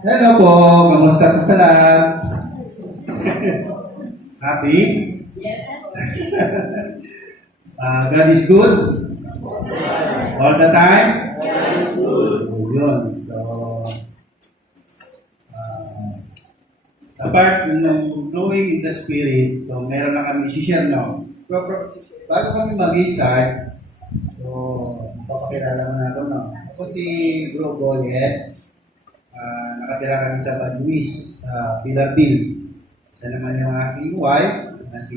Hello po, kamusta sa lahat? Happy? God is good? All the time? Yun. So, apart ng knowing the Spirit, so meron na kami share, no? Bago kami mag-start, so, papakilala mo na ito, no? Ako si Bro Boyet. Nakatira kami sa Bad Luis, Pilarpil. Yan naman yung aking wife, na si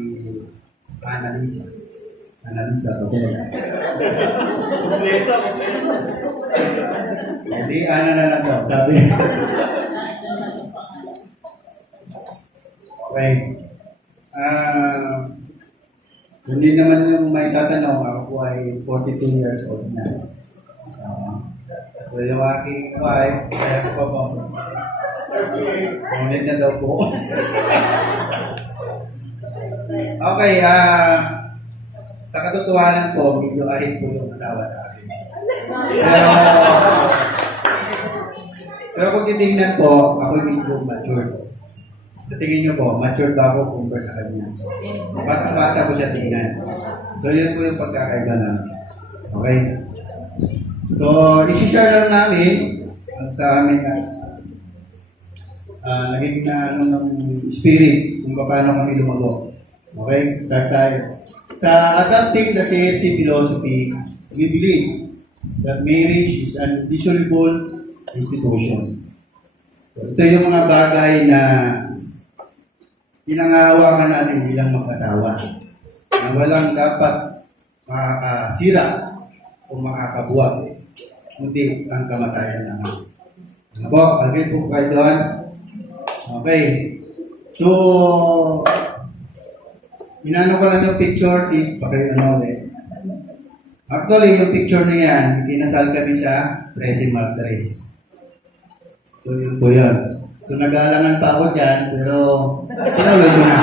Annalisa. Annalisa to. Kompleto. Hindi, Ana na lang daw, sabi. Okay. Hindi naman yung may tatanong, ako po ay 42 years old na. So yung aking wife, kaya ko pa po. Ulit na daw po. Okay, sa katotohanan po, medyo ahit po yung asawa sa akin. Pero kung titingnan po, ako medyo mature. Sa tingin niyo po, mature ba ako compare sa kanya? Bata-bata po siya tingnan. So yun po yung pagkakaiba namin. Okay? So, isi-share lang namin sa amin naging ng spirit kung paano kami lumago. Okay? Start tayo. Sa adopting the CFC philosophy, we believe that marriage is an indissoluble institution. So, ito yung mga bagay na pinangahawakan natin bilang mag-asawa na walang dapat makakasira o makakabuwag kundi ang kamatayan naman. Ano po? Agree po kayo doon? Okay. So, inano ko lang yung picture, pakiano ulit. Actually, yung picture na yan, kinasal kami sa 13 Martires. So, yun po yun. So, nag-aalangan pa ako dyan, pero tinuloy ko na.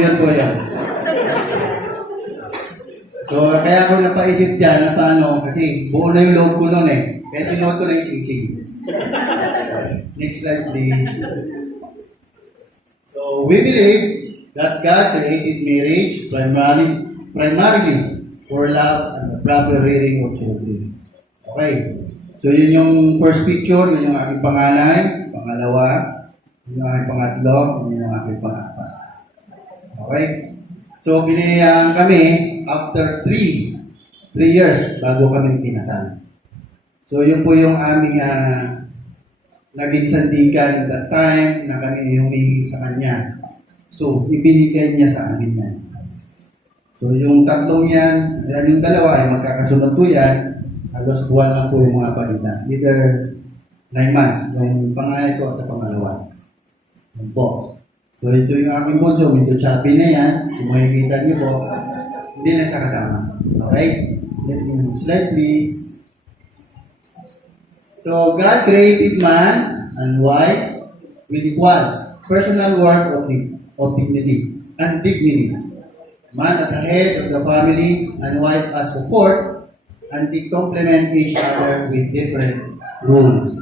Yun po yan. So, kaya ako napaisip dyan na paano, kasi buo na yung loob ko nun eh. Kaya sinuot ko na yung sing-sing. Next slide, please. So, we believe that God created marriage primarily for love and the proper rearing of children. Okay. So, yun yung first picture, yun yung aking panganay, pangalawa, yun yung aking pangatlo, yun yung aking pangapat. Okay? So, binayaan kami after 3 years bago kami kinasal. So, yun po yung aming naging sandigan that time na kami humingi sa kanya. So, ibinigay niya sa amin yan. So, yung tatlong yan, yung dalawa ay magkakasunod po yan, halos buwan lang po yung mga palitan. Either 9 months, yung panganay ko sa pangalawa. Yun po. So, ito yung aking bunso, medyo chubby na yan. Kung makikita niyo po, hindi na siya kasama. Okay? Next slide, please. So, God created man and wife with equal personal worth of dignity and dignity. Man as a head of the family and wife as support, and they complement each other with different roles.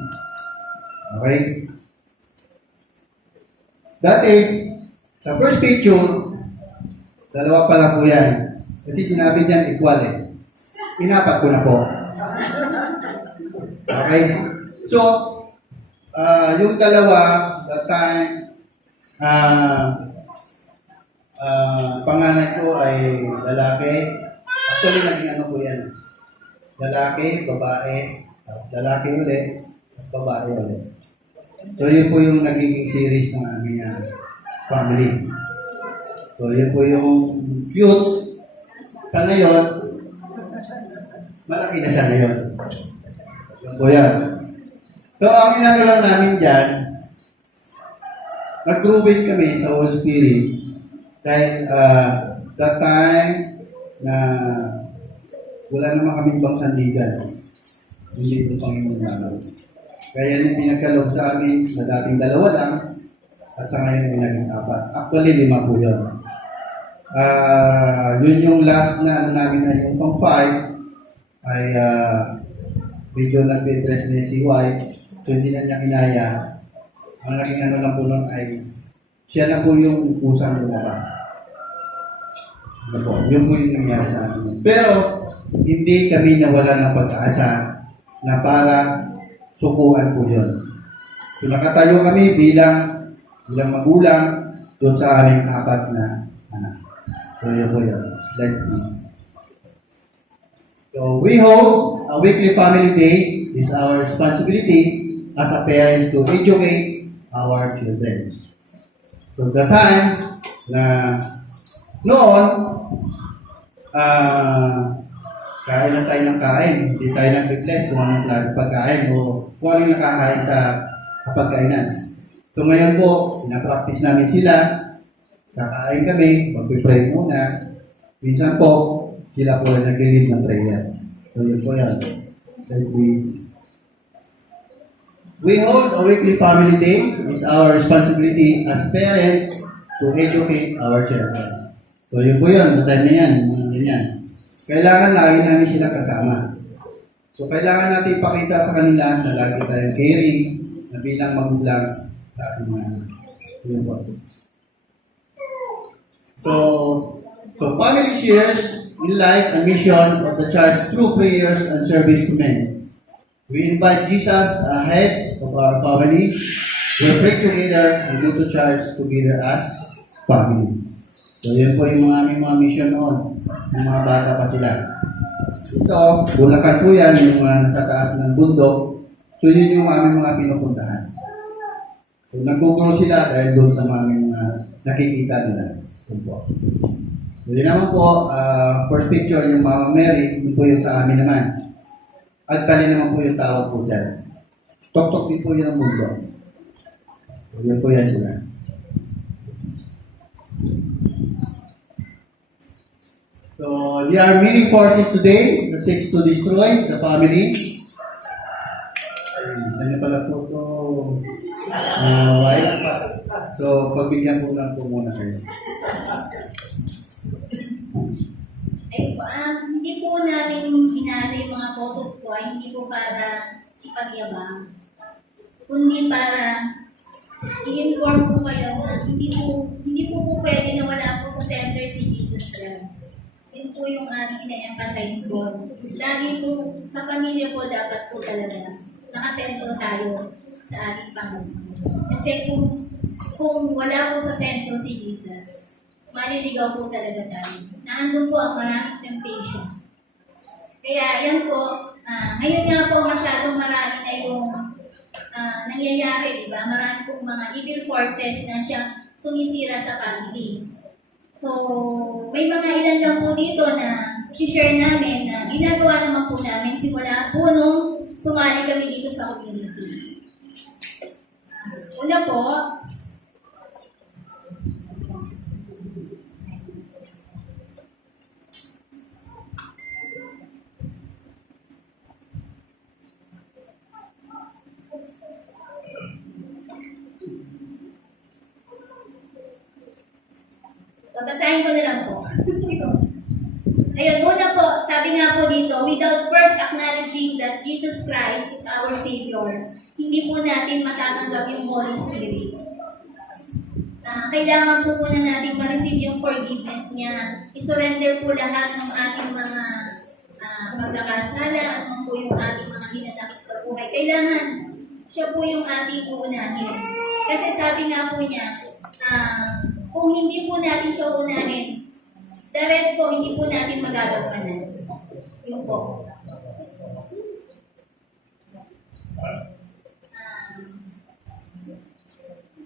Okay? Dati, sa first picture, dalawa pala po yan. Kasi sinabi dyan equal eh. Inapat ko na po. Okay? So, yung dalawa, that time, panganay ko ay lalaki. Actually, naging ano po yan. Lalaki, babae, lalaki ulit, babae ulit. So, yun po yung nagiging series ng aming family. So, yun po yung cute. Sa ngayon, malaki na siya ngayon. Yun po yan. So, ang inano lang namin dyan, nag-groovate kami sa Holy Spirit dahil that time na wala naman kami ibang sandigan. Hindi ito Panginoon namin. Kaya yung pinagkalog sa amin na dating 2 lang at sa ngayon ay naging 4. Actually, 5 po yun. Yun yung last na namin ay yung pang 5 ay medyo nag-depress niya si wife, so hindi na niya kinaya. Ang naging ano lang po nun ay, siya na po yung kusang lumabas. Ano po, yun po yung nangyari sa amin. Pero, hindi kami nawala ng pag-asa na para sukuan po yun. So, nakatayo kami bilang magulang doon sa aming apat na anak. So, yun po yun. So, we hold a weekly family day is our responsibility as a parents to educate our children. So, the time na noon, kain lang tayo ng kain. Hindi tayo nag-reflect kung anong klase pagkain o kung anong nakakain sa kapagkainan. So, ngayon po, pinapractice namin sila. Kakain kami, mag-pray muna. Minsan po, sila po ay nag-lead ng prayer. So, yun po yan. We hold a weekly family day. It's our responsibility as parents to educate our children. So, yun po yan. Sa time na yan. Kailangan lagi namin sila kasama. So, kailangan natin ipakita sa kanila na lagi tayong caring na bilang magulang sa ating mga anak. Yun po. So family shares in life and mission of the church through prayers and service to men. We invite Jesus ahead of our family. We pray together and go to church together as family. So yun po yung aming mga mission noon. Yung mga bata pa sila. Ito, Bulacan po yan, yung nasa taas ng bundok. So yun yung aming mga pinupuntahan. So nag-grow sila dahil doon sa aming nakikita nila. Yun po. So yun naman po, first picture yung Mama Mary, yun po yung sa amin naman. At tali naman po yung tawag po dyan. Tok-tok din po yun ang mundo. So yun po yan sila. So there are many forces today that seeks to destroy the family. Saan niya pala po ito? Wife. So pagbigyan po lang po muna kayo. Hindi po namin binali yung mga photos ko, hindi po para ipagyabang, kundi para i-inform po kayo na hindi po pwede na wala po sa center si Jesus Christ. Yun po yung aming ina-emphasize po. Lagi po sa pamilya po dapat po talaga nakasentro tayo sa ating Panginoon. Kasi kung wala po sa sentro si Jesus, maliligaw po talaga tayo. Naandun po ang maraming temptation. Kaya yan po, ngayon nga po masyadong marami na yung nangyayari, di ba? Marami pong mga evil forces na siya sumisira sa family. So, may mga ilan lang po dito na share namin na ginagawa naman po namin simula po nung sumali kami dito sa community. Una po, babasahin ko na lang po. Ayun, una po, sabi nga po dito, without first acknowledging that Jesus Christ is our Savior, hindi po natin matatanggap yung Holy Spirit. Kailangan po muna natin ma-receive yung forgiveness niya. I-surrender po lahat ng ating mga pagkakasala, ano po yung ating mga hinanakit sa buhay. Kailangan siya po yung ating uunahin. Kasi sabi nga po niya, kung hindi po natin siya unahin, the rest po, hindi po natin magagampanan. Yun po.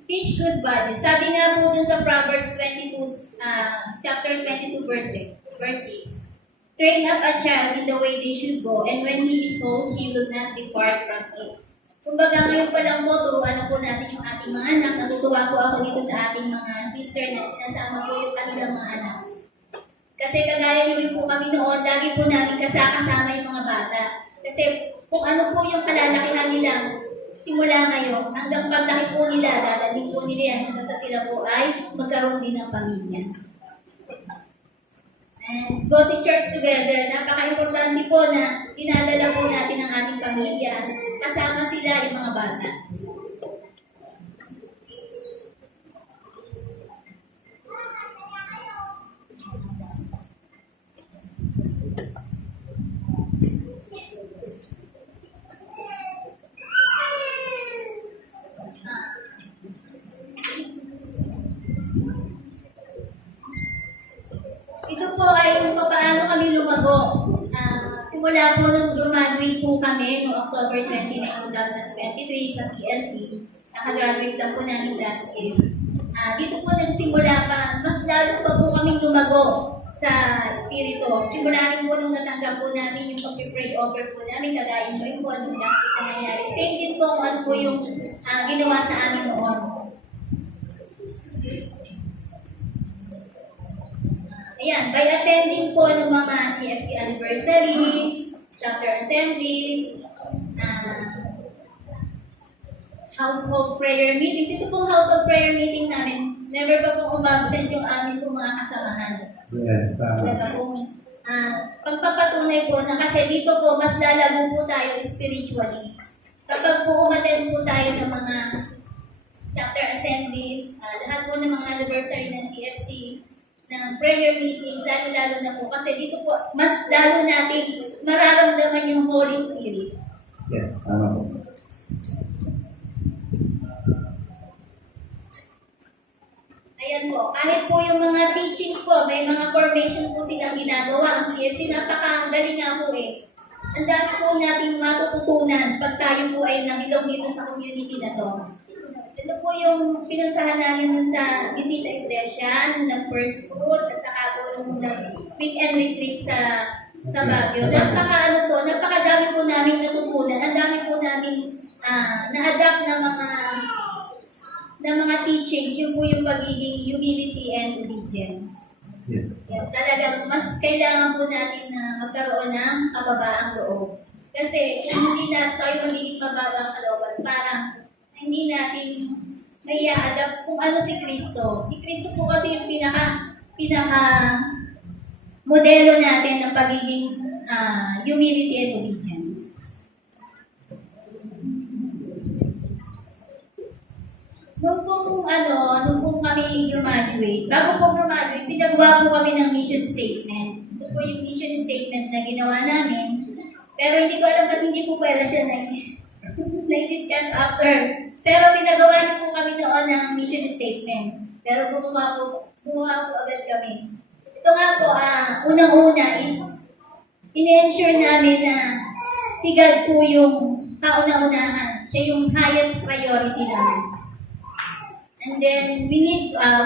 Teach good values. Sabi nga po dun sa Proverbs 22, chapter 22, verse 6. Train up a child in the way they should go, and when he is old, he will not depart from it. Kumbaga ngayon pa lang po, turuan po natin yung ating mga anak. Natutuwa po ako dito sa ating mga sister na sinasama po yung kanilang mga anak. Kasi kagaya nyo rin po kami noon, lagi po namin kasama yung mga bata. Kasi kung ano po yung kalalakihan nila, simula ngayon, hanggang paglaki po nila, dadalhin po nila yan hanggang sa sila po ay magkaroon din ng pamilya. And go to church together. Napaka-importante po na dinadala po natin ang ating pamilya. Kasama sila yung mga bata. Ito po ay kung paano kami lumago. Simula po nung graduate po kami noong October 29, 2023 sa CLT. Nakagraduate lang po namin last year. Dito po nagsimula pa, mas lalo pa po kami lumago sa Espiritu. Simula rin po nung natanggap po namin yung pag-pray over po namin, kagaya nyo yung po anong last week na nangyari. Same din po kung ano po yung ginawa sa amin noon. Ayan, by attending po ng mga CFC anniversaries, chapter assemblies, household prayer meetings. Ito pong household prayer meeting namin, never pa po umabsent yung amin pong mga kasamahan. Yes, tama. Diba pong pagpapatunay po na kasi dito po mas lalago po tayo spiritually. Kapag po umattend po tayo ng mga chapter assemblies, lahat po ng mga anniversary ng CFC, ng prayer meetings, lalo-lalo na po. Kasi dito po, mas lalo natin mararamdaman yung Holy Spirit. Yes, tama po. Ayan po, kahit po yung mga teachings po, may mga formation po silang ginagawa. Ang CFC, napakagaling nga po eh. Ang dami po nating matututunan pag tayo po ay namilong dito sa community na to. Ito po yung pinuntahan namin nun sa Visita Iglesia, nung nag-first fruit, at saka po nung weekend retreat sa Baguio. Napakadami po namin natutunan. Ang dami po namin na-adapt na mga teachings, yun po yung pagiging humility and obedience. Yes. Yan, talagang mas kailangan po natin na magkaroon ng kababaang loob. Kasi kung hindi na tayo magiging mababang kalooban, parang hindi natin may adapt kung ano si Kristo. Si Kristo po kasi yung pinaka modelo natin ng pagiging humility and obedience. Nung pong kami graduate, bago po graduate, pinagawa po kami ng mission statement. Ito po yung mission statement na ginawa namin. Pero hindi ko alam ba't hindi po pala siya na-discuss after. Pero pinagawa niyo po kami noon ng mission statement. Pero gumawa po agad kami. Ito nga po, unang-una is, in-ensure namin na si God po yung kauna-unahan. Siya yung highest priority namin. And then, we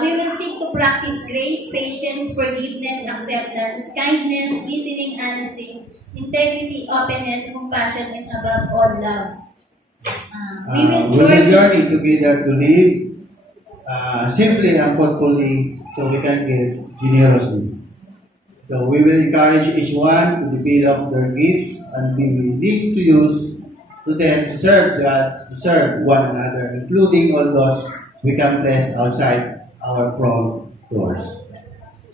will seek to practice grace, patience, forgiveness, acceptance, kindness, listening, honesty, integrity, openness, compassion, and above all, love. We will journey together to live simply and thoughtfully so we can give generously. So we will encourage each one to develop their gifts and we will need to use to them to serve God, to serve one another, including all those we can place outside our front doors.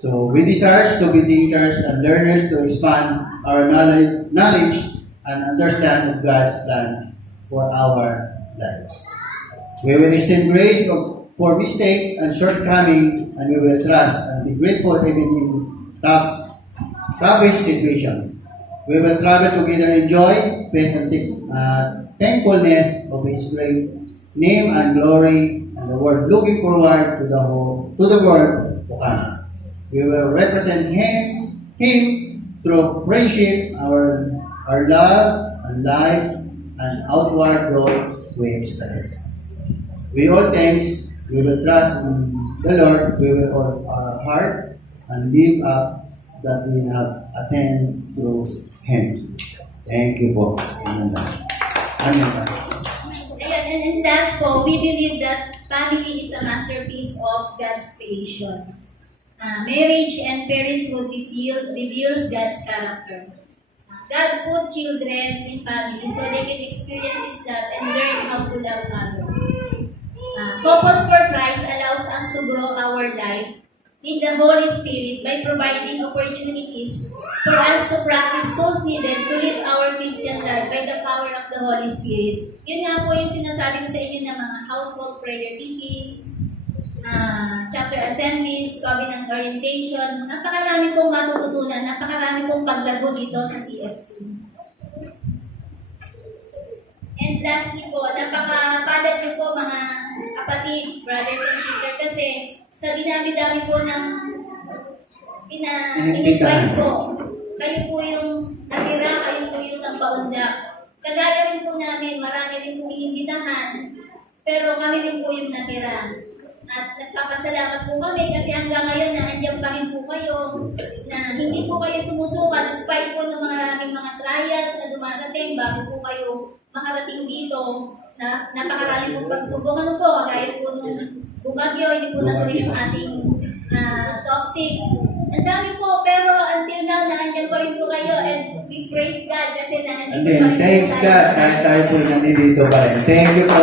So we desire to be thinkers and learners to expand our knowledge and understand of God's plan for our lives. We will extend grace for mistake and shortcoming, and we will trust and be grateful even in toughest situation. We will travel together in joy, peace, and thankfulness of His great name and glory, and the world looking forward to the world to come. We will represent Him through friendship, our love and life, and outward growth we express. We all thanks, we will trust in the Lord, we will all our heart, and live up that we have attained through Him. Thank you po. Amen. Ayan, and last po, we believe that family is a masterpiece of God's creation. Marriage and parenthood reveals God's character. God put children in family so they can experience His love and learn how to love others. Focus for Christ allows us to grow our life in the Holy Spirit by providing opportunities for us to practice tools needed to live our Christian life by the power of the Holy Spirit. Yun nga po yung sinasabi ko sa inyo ng mga household prayer meetings, chapter assemblies, covenant orientation. Napakarami pong matututunan, napakarami pong paglago dito sa CFC. And lastly po, napakapalad niyo po mga kapatid, brothers and sisters, kasi sa dinami-dami po ng in-invite po, kayo po yung natira, kayo po yung nagpaundak. Kagaya rin po namin, marami rin po inimbitahan, pero kami rin po yung natira. At nagpapasalamat po kami kasi hanggang ngayon na andyan pa rin po kayo, na hindi po kayo sumusuka despite po ng maraming mga trials na dumarating bago po kayo makarating dito, na napakarami pong pagsubok. Ano po, kagaya po nung bumagyo, hindi po natuloy yung ating top 6. Ang dami po, pero until now, naandyan pa rin po kayo, and we praise God kasi naandito pa rin po Thanks God, kahit tayo po nandito pa rin. Thank you po.